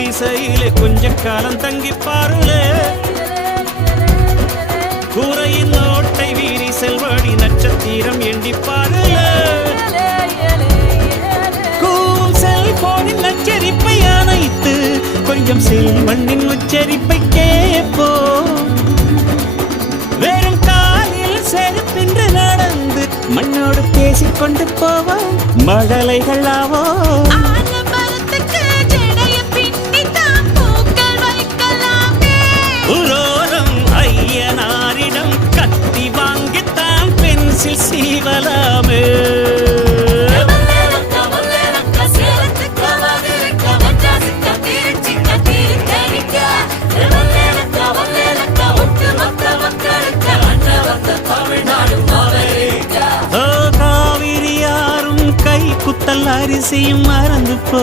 குடிசையிலே கொஞ்ச காலம் தங்கி பாருலே கூரையின் ஓட்டை வீரி செல்வாடி நட்சத்திரம் எண்ணி பாருலே கூவும் செல்போனின் நச்சரிப்பை அணைத்து கொஞ்சம் செல்வண்ணின் உச்சரிப்பை கேட்போ வெறும் காலில் செருப்பின்று நடந்து மண்ணோடு பேசிக்கொண்டு போவோம் மழலைகளாவோ ஐயனாரிடம் கத்தி வாங்கித்தான் பென்சில் சீவலாமே காவிரி யாரும் கை குத்தல் அரிசியும் மறந்து போ